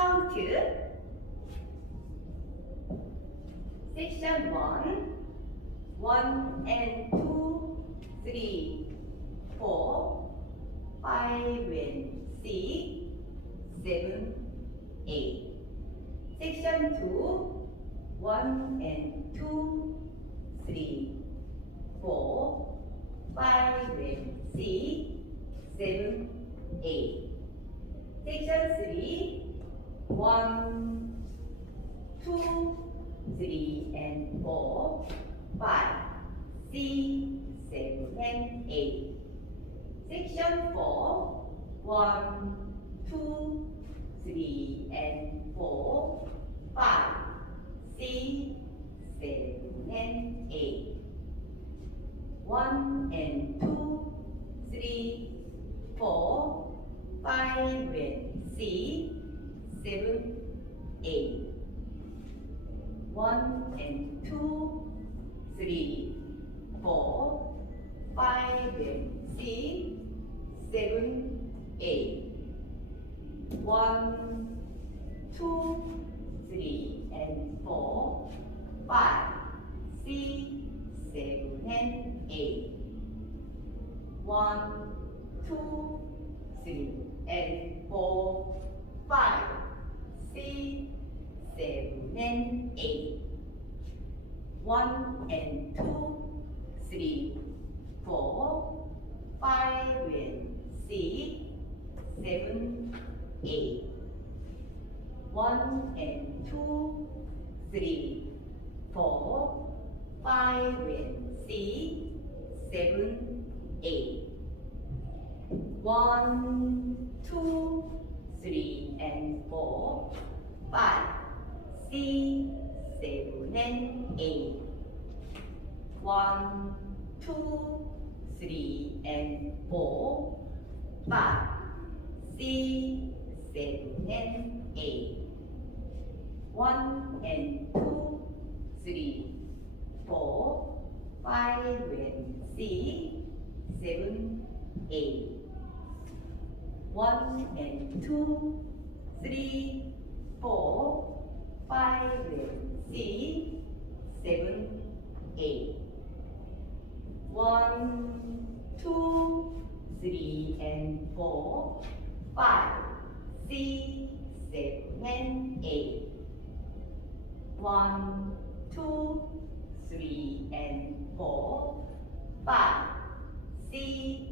count section 1 and 2 3 4 5 and 6 7 8 section 2 1 and 2 3 4 5 and 6 7 8 section 3 1 2 3 and 4 5 6 7 and 8 section 4 1 2 3 and 4 5 6 7 and 8 1 and 2 3 4 5 and 6 7 8 1 and 2 3 4 5 and 6 7 8 1 2 3 and 4 5 6 7 and 8 1 2 3 and 4 5 6 7 and 8 1 and 2 3 4 5 and 6 7 8 1 and 2 3 4 5 and 6 7 8 1 2 3 and 4 5 6 7 and 8 1 2 3 and 4 5 6 7 and 8 1 and 2 3 4 5 and 6 7 8 1 and 2 3 4 5 and 6 7 8 1 2 3 and 4 5 6 7 and 8 1 2 3 and 4 5 6